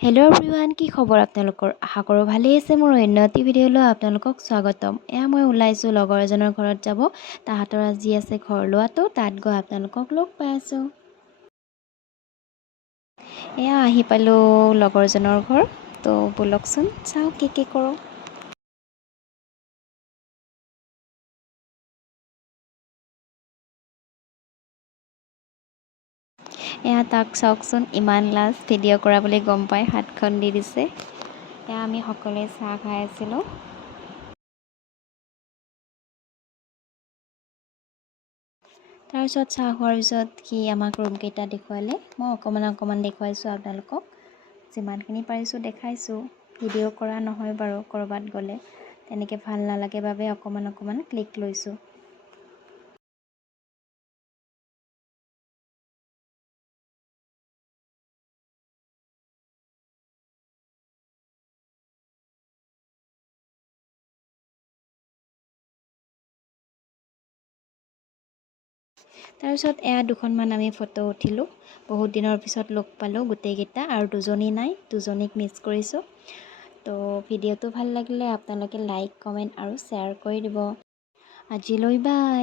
Hello' everyone, কি খবৰ আপোনালোকৰ? আশা কৰোঁ ভালেই আছে। মোৰ অন্য এটি ভিডিঅ'লৈ আপোনালোকক স্বাগতম। মই ওলাইছোঁ লগৰ এজনৰ ঘৰত যাব। তাহাঁতৰ আজি আছে ঘৰ লোৱাটো, তাত গৈ আপোনালোকক লগ পাই আছোঁ। আহি পালোঁ লগৰজনৰ ঘৰ। তো ব'লকচোন চাওঁ কি কৰোঁ। তাক চাওকচোন, ইমান লাজ, ভিডিঅ' কৰা বুলি গম পাই হাতখন দি দিছে। আমি সকলোৱে চাহ খাই আছিলোঁ। তাৰপিছত চাহ খোৱাৰ পিছত সি আমাক ৰুমকেইটা দেখুৱালে। মই অকণমান দেখুৱাইছোঁ আপোনালোকক। যিমানখিনি পাৰিছোঁ দেখাইছোঁ। ভিডিঅ' কৰা নহয় বাৰু, ক'ৰবাত গ'লে তেনেকৈ ভাল নালাগে বাবে অকণমান ক্লিক লৈছোঁ। তাৰপিছত দুখনমান আমি ফটো উঠিলোঁ। বহুত দিনৰ পিছত লগ পালোঁ গোটেইকেইটা, আৰু দুজনী নাই, দুজনীক মিছ কৰিছোঁ। তো ভিডিঅ'টো ভাল লাগিলে আপোনালোকে লাইক, কমেণ্ট আৰু শ্বেয়াৰ কৰি দিব। আজিলৈ বাই।